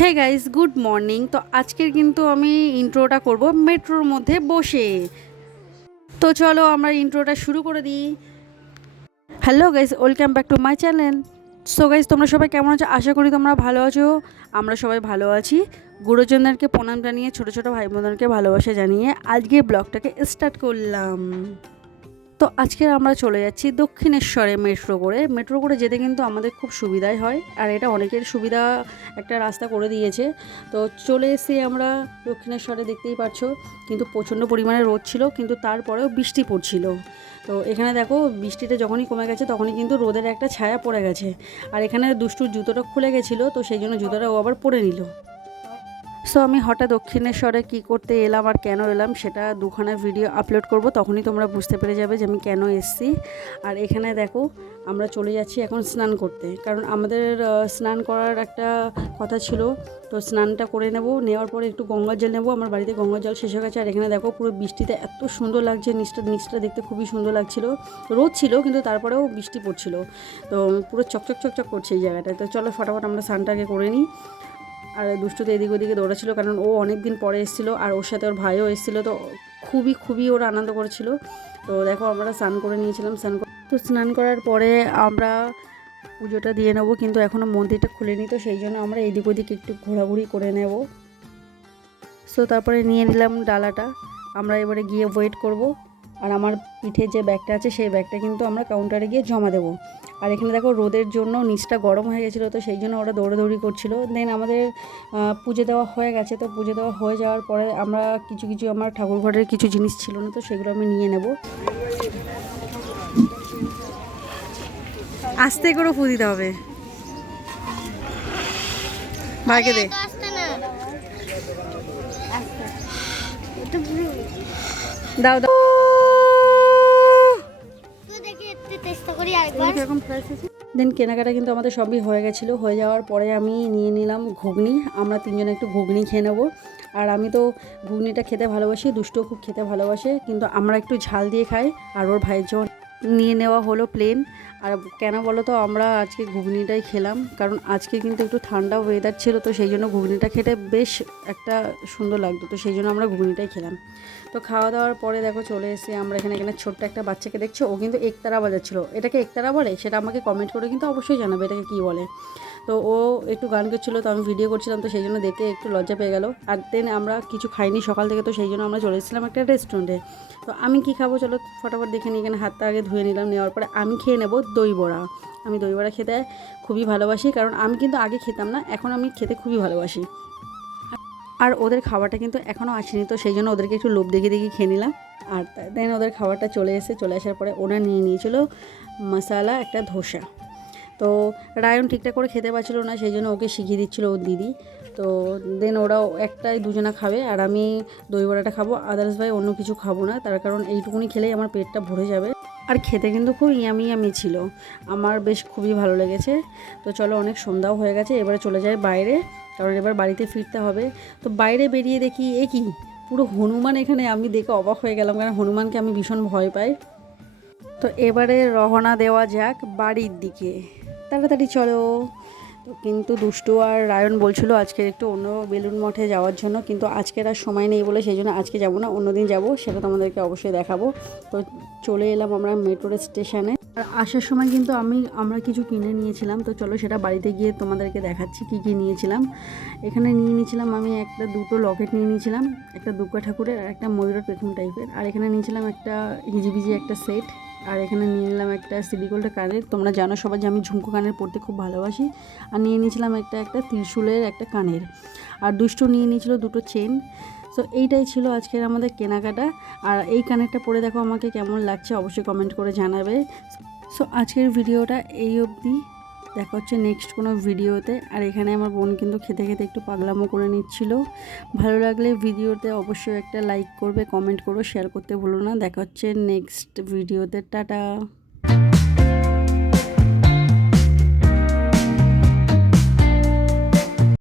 Hey guys, good morning. তো আজকের কিন্তু আমি ইন্ট্রোটা করব মেট্রোর মধ্যে বসে। তো চলো আমরা ইন্ট্রোটা শুরু করে দিই। Hello guys, welcome back to my channel. So guys, তোমরা সবাই কেমন আছো? আশা করি তোমরা ভালো আছো। আমরা সবাই ভালো আছি। গুরুজনদেরকে প্রণাম জানিয়ে, ছোটো ছোটো ভাই বোনদেরকে ভালোবাসা জানিয়ে আজকে ব্লগটাকে স্টার্ট করলাম। তো আজকে আমরা চলে যাচ্ছি দক্ষিণেশ্বরে মেট্রো করে যেতে কিন্তু আমাদের খুব সুবিধাই হয়, আর এটা অনেকের সুবিধা একটা রাস্তা করে দিয়েছে। তো চলে এসে আমরা দক্ষিণেশ্বরে, দেখতেই পাচ্ছ কিন্তু প্রচণ্ড পরিমাণে রোদ ছিল, কিন্তু তারপরেও বৃষ্টি পড়ছিল। তো এখানে দেখো, বৃষ্টিটা যখনই কমে গেছে তখনই কিন্তু রোদের একটা ছায়া পড়ে গেছে। আর এখানে দুষ্টুর জুতোটা খুলে গেছিলো, তো সেই জন্য জুতোটা ও আবার পরে নিল। সো আমি হঠাৎ দক্ষিণেশ্বরে কী করতে এলাম আর কেন এলাম সেটা দুখানা ভিডিও আপলোড করব, তখনই তোমরা বুঝতে পেরে যাবে যে আমি কেন এসেছি। আর এখানে দেখো, আমরা চলে যাচ্ছি এখন স্নান করতে, কারণ আমাদের স্নান করার একটা কথা ছিল। তো স্নানটা করে নেওয়ার পরে একটু গঙ্গার জল নেবো। আমার বাড়িতে গঙ্গার জল শেষ হয়ে গেছে। আর এখানে দেখো, পুরো বৃষ্টিতে এত সুন্দর লাগছে, নিচটা দেখতে খুবই সুন্দর লাগছিল। রোদ ছিল কিন্তু তারপরেও বৃষ্টি পড়ছিল, তো পুরো চকচক করছে এই জায়গাটায়। তো চলো ফটাফট আমরা স্নানটাকে করে নিই। আর দুষ্টুতে এদিক ওদিকে দৌড়াচ্ছিলো, কারণ ও অনেক দিন পরে এসেছিলো, আর ওর সাথে ওর ভাইও এসেছিলো। তো খুবই ওরা আনন্দ করেছিল। তো দেখো, আমরা স্নান করে নিয়েছিলাম। তো স্নান করার পরে আমরা পুজোটা দিয়ে নেবো, কিন্তু এখনও মন্দিরটা খুলেনি, তো সেই জন্য আমরা এদিক ওদিক একটু ঘোরাঘুরি করে নেব। সো তারপরে নিয়ে নিলাম ডালাটা। আমরা এবারে গিয়ে ওয়েট করব। আর আমার পিঠে যে ব্যাগটা আছে সেই ব্যাগটা কিন্তু আমরা কাউন্টারে গিয়ে জমা দেবো। আর এখানে দেখো, রোদের জন্য নিচটা গরম হয়ে গেছিলো, তো সেই জন্য ওরা দৌড়াদৌড়ি করছিল। দেন আমাদের পুজো দেওয়া হয়ে গেছে। তো পুজো দেওয়া হয়ে যাওয়ার পরে আমরা কিছু আমার ঠাকুর ঘরের কিছু জিনিস ছিল না, তো সেগুলো আমি নিয়ে নেব। আস্তে করে ফু দিতে হবে, ভাইকে দে। দাও দাও। দেন কেনাকাটা কিন্তু আমাদের সবই হয়ে গেছিলো। হয়ে যাওয়ার পরে আমি নিয়ে নিলাম ঘুগনি। আমরা তিনজনে একটু ঘুগনি খেয়ে নেবো। আর আমি তো ঘুগনিটা খেতে ভালোবাসি, দুষ্টও খুব খেতে ভালোবাসে, কিন্তু আমরা একটু ঝাল দিয়ে খাই। আর ওর ভাইয়ের জন্য নিয়ে নেওয়া হলো প্লেন। আর কেন বলো তো, আমরা আজকে ঘুগনিটাই খেলাম, কারণ আজকে কিন্তু একটু ঠান্ডা ওয়েদার ছিল, তো সেই জন্য ঘুগনিটা খেতে বেশ একটা সুন্দর লাগতো, তো সেই জন্য আমরা ঘুগনিটাই খেলাম। তো খাওয়া দাওয়ার পরে দেখো, চলে এসে আমরা এখানে ছোট্ট একটা বাচ্চাকে দেখছো, ও কিন্তু একতারা বাজাচ্ছিলো। এটাকে একতারা বলে সেটা আমাকে কমেন্ট করে কিন্তু অবশ্যই জানাবে এটাকে কী বলে। তো ও একটু গান করছিলো, তো আমি ভিডিও করছিলাম, তো সেই জন্য দেখে একটু লজ্জা পেয়ে গেল। আর দেন আমরা কিছু খাইনি সকাল থেকে, তো সেই জন্য আমরা চলে এসেছিলাম একটা রেস্টুরেন্টে। তো আমি কি খাবো চলো ফটাফট দেখে নিই। এখানে হাতটা আগে ধুয়ে নিলাম, নেওয়ার পরে আমি খেয়ে নেব দই বড়া। আমি দই বড়া খেতে খুবই ভালোবাসি, কারণ আমি কিন্তু আগে খেতাম না, এখন আমি খেতে খুবই ভালোবাসি। আর ওদের খাবারটা কিন্তু এখনও আসেনি, তো সেই জন্য ওদেরকে একটু লোভ দেখে খেয়ে নিলাম। আর দেন ওদের খাবারটা চলে আসার পরে ওরা নিয়ে নিয়েছিল মশালা একটা ধোসা। তো রায়ন ঠিকঠাক করে খেতে পারছিল না, সেই জন্য ওকে শিখিয়ে দিচ্ছিলো ওর দিদি। তো দেন ওরা একটাই দুজনা খাবে, আর আমি দই বড়াটা খাবো। আদার্স ভাই অন্য কিছু খাবো না, তার কারণ এইটুকুনি খেলেই আমার পেটটা ভরে যাবে। আর খেতে কিন্তু খুব ইয়ামি ছিল, আমার বেশ খুবই ভালো লেগেছে। তো চলো, অনেক সন্ধ্যাও হয়ে গেছে, এবারে চলে যায় বাইরে, কারণ এবার বাড়িতে ফিরতে হবে। তো বাইরে বেরিয়ে দেখি এ কি, পুরো হনুমান এখানে। আমি দেখে অবাক হয়ে গেলাম, কারণ হনুমানকে আমি ভীষণ ভয় পাই। তো এবারে রওনা দেওয়া যাক বাড়ির দিকে, তাড়াতাড়ি চলো। তো কিন্তু দুষ্টু আর রায়ন বলছিল আজকে একটু অন্য বেলুন মঠে যাওয়ার জন্য, কিন্তু আজকের আর সময় নেই বলে সেই জন্য আজকে যাব না, অন্যদিন যাব, সেটা তোমাদেরকে অবশ্যই দেখাবো। তো চলে এলাম আমরা মেট্রো স্টেশনে। আর আসার সময় কিন্তু আমরা কিছু কিনে নিয়েছিলাম, তো চলো সেটা বাড়িতে গিয়ে তোমাদেরকে দেখাচ্ছি কী নিয়েছিলাম। এখানে নিয়ে নিয়েছিলাম আমি দুটো লকেট নিয়ে নিয়েছিলাম, একটা দুর্গা ঠাকুরের আর একটা ময়ূরের পেখম টাইপের। আর এখানে নিয়েছিলাম একটা হিজিবিজি একটা সেট। আর এখানে নিয়ে নিলাম একটা সিলিকোনটা কানের। তোমরা জানো সবাই যে আমি ঝুমকো কানের পরতে খুব ভালোবাসি। আর নিয়ে নিয়েছিলাম একটা ত্রিশূলের একটা কানের। আর দুষ্টু নিয়ে নিয়েছিল দুটো চেন। সো এইটাই ছিল আজকের আমাদের কেনাকাটা। আর এই কানেরটা পরে দেখো আমাকে কেমন লাগছে অবশ্যই কমেন্ট করে জানাবে। সো আজকের ভিডিওটা এই অবধি, দেখা হচ্ছে নেক্সট কোনো ভিডিওতে। আর এখানে আমার বোন কিন্তু খেতে একটু পাগলামো করে নিচ্ছিল। ভালো লাগলে ভিডিওতে অবশ্যই একটা লাইক করবে, কমেন্ট করো, শেয়ার করতে ভুলো না। দেখা হচ্ছে নেক্সট ভিডিওতে। টাটা।